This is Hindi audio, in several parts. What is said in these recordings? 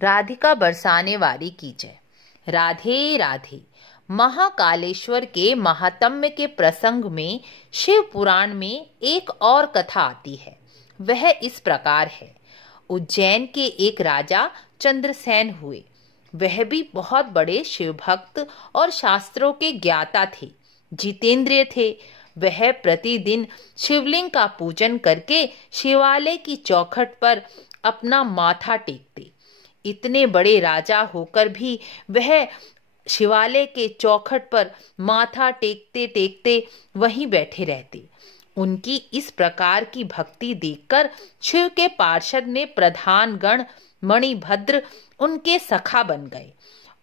राधिका बरसाने वाली की जय। राधे राधे। महाकालेश्वर के महात्म्य के प्रसंग में शिव पुराण में एक और कथा आती है। वह इस प्रकार है। उज्जैन के एक राजा चंद्रसेन हुए। वह भी बहुत बड़े शिव भक्त और शास्त्रों के ज्ञाता थे, जितेंद्रिय थे। वह प्रतिदिन शिवलिंग का पूजन करके शिवालय की चौखट पर अपना माथा टेकते। इतने बड़े राजा होकर भी वह शिवालय के चौखट पर माथा टेकते टेकते वहीं बैठे रहते। उनकी इस प्रकार की भक्ति देखकर शिव के पार्षद ने प्रधान गण मणिभद्र उनके सखा बन गए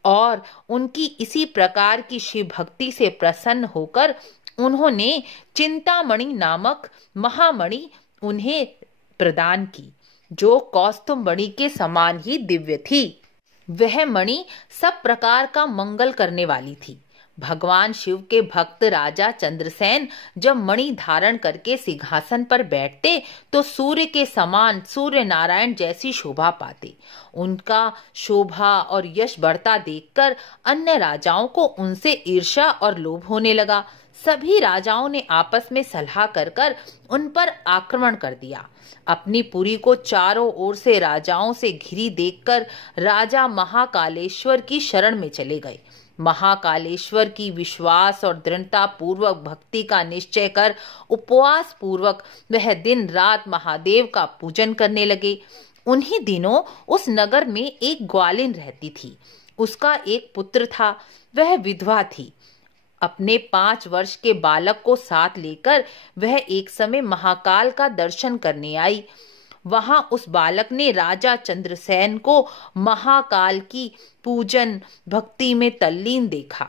और उनकी इसी प्रकार की शिव भक्ति से प्रसन्न होकर उन्होंने चिंतामणि नामक महामणि उन्हें प्रदान की, जो कौस्तुभ मणि के समान ही दिव्य थी। वह मणि सब प्रकार का मंगल करने वाली थी। भगवान शिव के भक्त राजा चंद्रसेन जब मणि धारण करके सिंहासन पर बैठते तो सूर्य के समान सूर्य नारायण जैसी शोभा पाते। उनका शोभा और यश बढ़ता देखकर अन्य राजाओं को उनसे ईर्ष्या और लोभ होने लगा। सभी राजाओं ने आपस में सलाह कर उन पर आक्रमण कर दिया। अपनी पुरी को चारों ओर से राजाओं से घिरी देखकर राजा महाकालेश्वर की शरण में चले गए। महाकालेश्वर की विश्वास और दृढ़ता पूर्वक भक्ति का निश्चय कर उपवास पूर्वक वह दिन रात महादेव का पूजन करने लगे। उन्हीं दिनों उस नगर में एक ग्वालिन रहती थी। उसका एक पुत्र था। वह विधवा थी। अपने 5 वर्ष के बालक को साथ लेकर वह एक समय महाकाल का दर्शन करने आई। वहां उस बालक ने राजा चंद्रसेन को महाकाल की पूजन भक्ति में तल्लीन देखा।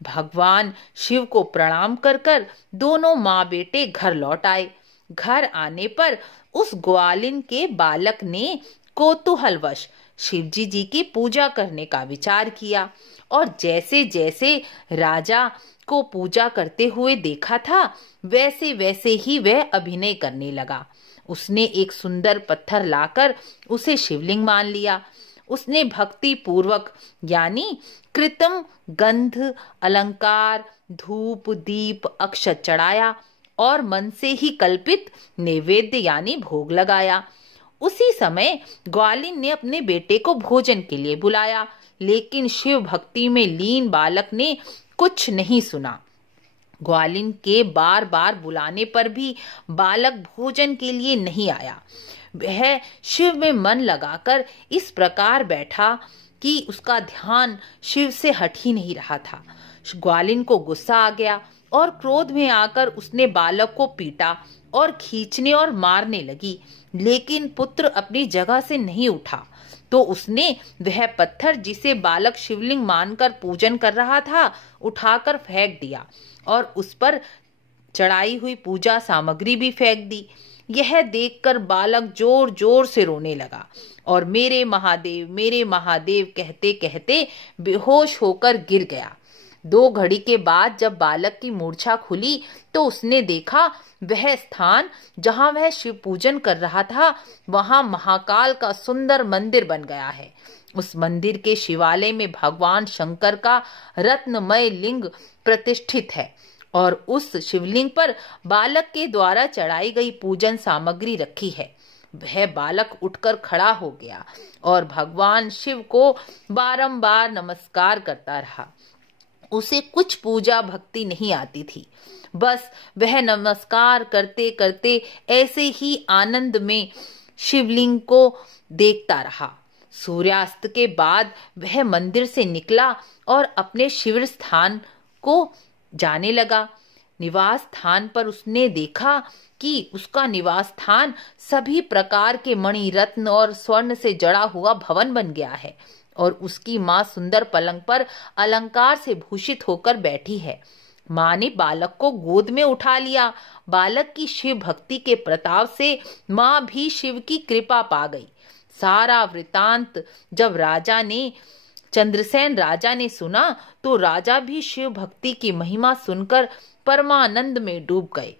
भगवान शिव को प्रणाम कर दोनों माँ बेटे घर लौट आए। घर आने पर उस ग्वालिन के बालक ने कौतूहलवश शिवजी जी की पूजा करने का विचार किया और जैसे जैसे राजा को पूजा करते हुए देखा था वैसे वैसे ही वह अभिनय करने लगा। उसने एक सुंदर पत्थर लाकर उसे शिवलिंग मान लिया। उसने भक्ति पूर्वक यानी कृत्रिम गंध अलंकार धूप दीप अक्षत चढ़ाया और मन से ही कल्पित नैवेद्य यानी भोग लगाया। उसी समय ग्वालिन ने अपने बेटे को भोजन के लिए बुलाया, लेकिन शिव भक्ति में लीन बालक ने कुछ नहीं सुना। ग्वालिन के बार बार बुलाने पर भी बालक भोजन के लिए नहीं आया। वह शिव में मन लगाकर इस प्रकार बैठा कि उसका ध्यान शिव से हट ही नहीं रहा था। ग्वालिन को गुस्सा आ गया और क्रोध में आकर उसने बालक को पीटा और खींचने और मारने लगी, लेकिन पुत्र अपनी जगह से नहीं उठा। तो उसने वह पत्थर जिसे बालक शिवलिंग मानकर पूजन कर रहा था उठाकर फेंक दिया और उस पर चढ़ाई हुई पूजा सामग्री भी फेंक दी। यह देखकर बालक जोर जोर से रोने लगा और मेरे महादेव कहते कहते बेहोश होकर गिर गया। 2 घड़ी के बाद जब बालक की मूर्छा खुली तो उसने देखा वह स्थान जहां वह शिव पूजन कर रहा था वहां महाकाल का सुंदर मंदिर बन गया है। उस मंदिर के शिवालय में भगवान शंकर का रत्नमय लिंग प्रतिष्ठित है और उस शिवलिंग पर बालक के द्वारा चढ़ाई गई पूजन सामग्री रखी है। वह बालक उठकर खड़ा हो गया और भगवान शिव को बारंबार नमस्कार करता रहा। उसे कुछ पूजा भक्ति नहीं आती थी। बस वह नमस्कार करते करते ऐसे ही आनंद में शिवलिंग को देखता रहा। सूर्यास्त के बाद वह मंदिर से निकला और अपने शिविर स्थान को जाने लगा। निवास स्थान पर उसने देखा कि उसका निवास स्थान सभी प्रकार के मणि रत्न और स्वर्ण से जड़ा हुआ भवन बन गया है और उसकी माँ सुंदर पलंग पर अलंकार से भूषित होकर बैठी है। माँ ने बालक को गोद में उठा लिया। बालक की शिव भक्ति के प्रताप से माँ भी शिव की कृपा पा गई। सारा वृतांत जब चंद्रसेन राजा ने सुना तो राजा भी शिव भक्ति की महिमा सुनकर परमानंद में डूब गए।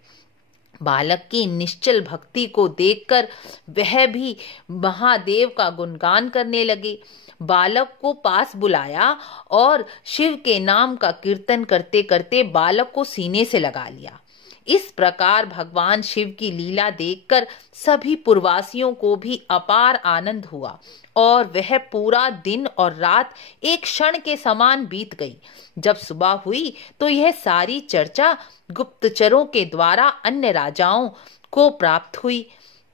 बालक की निश्चल भक्ति को देखकर वह भी महादेव का गुणगान करने लगे। बालक को पास बुलाया और शिव के नाम का कीर्तन करते करते बालक को सीने से लगा लिया। इस प्रकार भगवान शिव की लीला देखकर सभी पुरवासियों को भी अपार आनंद हुआ और वह पूरा दिन और रात एक क्षण के समान बीत गई। जब सुबह हुई तो यह सारी चर्चा गुप्तचरों के द्वारा अन्य राजाओं को प्राप्त हुई।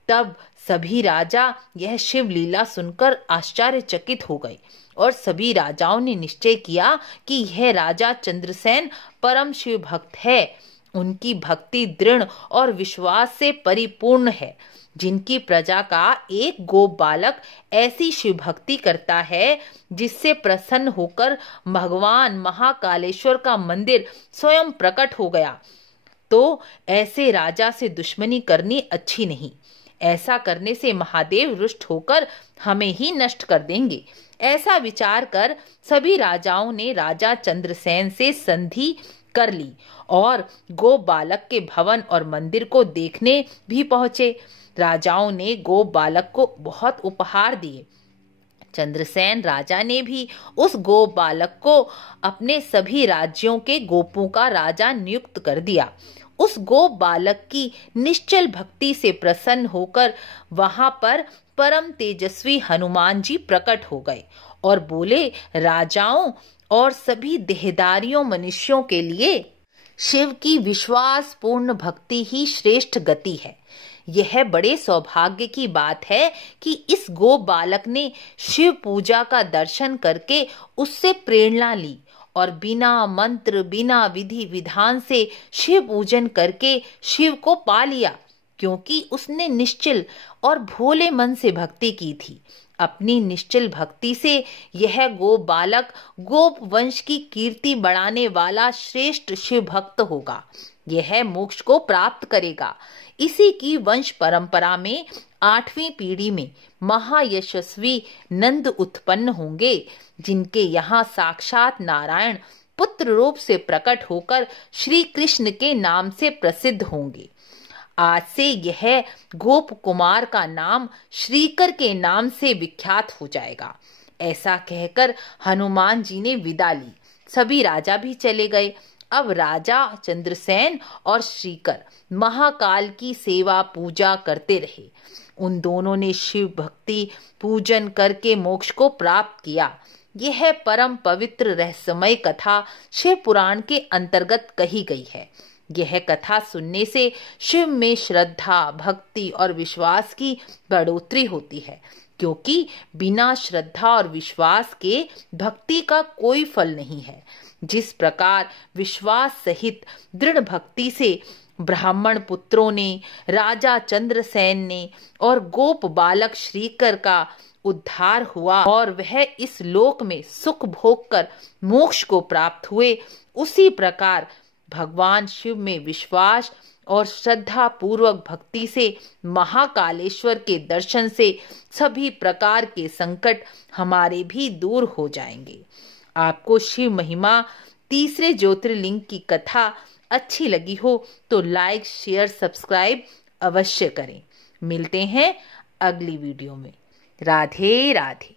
तब सभी राजा यह शिव लीला सुनकर आश्चर्यचकित हो गए और सभी राजाओं ने निश्चय किया कि यह राजा चंद्रसेन परम शिव भक्त है। उनकी भक्ति दृढ़ और विश्वास से परिपूर्ण है। जिनकी प्रजा का एक गोप बालक ऐसी शिव भक्ति करता है जिससे प्रसन्न होकर भगवान महाकालेश्वर का मंदिर स्वयं प्रकट हो गया, तो ऐसे राजा से दुश्मनी करनी अच्छी नहीं। ऐसा करने से महादेव रुष्ट होकर हमें ही नष्ट कर देंगे। ऐसा विचार कर सभी राजाओं ने राजा चंद्रसेन से संधि कर ली और गोप बालक के भवन और मंदिर को देखने भी पहुंचे। राजाओं ने गोप बालक को बहुत उपहार दिए। चंद्रसेन राजा ने भी उस गोप बालक को अपने सभी राज्यों के गोपों का राजा नियुक्त कर दिया। उस गोप बालक की निश्चल भक्ति से प्रसन्न होकर वहां पर परम तेजस्वी हनुमान जी प्रकट हो गए और बोले, राजाओं और सभी देहधारियों मनुष्यों के लिए शिव की विश्वास पूर्ण भक्ति ही श्रेष्ठ गति है। यह बड़े सौभाग्य की बात है कि इस गोप बालक ने शिव पूजा का दर्शन करके उससे प्रेरणा ली और बिना मंत्र बिना विधि विधान से शिव पूजन करके शिव को पा लिया, क्योंकि उसने निश्चल और भोले मन से भक्ति की थी। अपनी निश्चल भक्ति से यह गोप बालक गोप वंश की कीर्ति बढ़ाने वाला श्रेष्ठ शिव भक्त होगा। यह मोक्ष को प्राप्त करेगा। इसी की वंश परंपरा में 8वीं पीढ़ी में महायशस्वी नंद उत्पन्न होंगे, जिनके यहाँ साक्षात नारायण पुत्र रूप से प्रकट होकर श्री कृष्ण के नाम से प्रसिद्ध होंगे। आज से यह गोप कुमार का नाम श्रीकर के नाम से विख्यात हो जाएगा। ऐसा कहकर हनुमान जी ने विदा ली। सभी राजा भी चले गए। अब राजा चंद्रसेन और श्रीकर महाकाल की सेवा पूजा करते रहे। उन दोनों ने शिव भक्ति पूजन करके मोक्ष को प्राप्त किया। यह परम पवित्र रहस्यमय कथा शिव पुराण के अंतर्गत कही गई है। यह कथा सुनने से शिव में श्रद्धा, भक्ति और विश्वास की बढ़ोतरी होती है, क्योंकि बिना श्रद्धा और विश्वास के भक्ति का कोई फल नहीं है। जिस प्रकार विश्वास सहित दृढ़ भक्ति से ब्राह्मण पुत्रों ने, राजा चंद्रसेन ने और गोप बालक श्रीकर का उद्धार हुआ और वह इस लोक में सुख भोग कर मोक्ष को प्राप्त हुए, उसी प्रकार भगवान शिव में विश्वास और श्रद्धा पूर्वक भक्ति से महाकालेश्वर के दर्शन से सभी प्रकार के संकट हमारे भी दूर हो जाएंगे। आपको शिव महिमा तीसरे ज्योतिर्लिंग की कथा अच्छी लगी हो तो लाइक, शेयर, सब्सक्राइब अवश्य करें। मिलते हैं अगली वीडियो में। राधे राधे।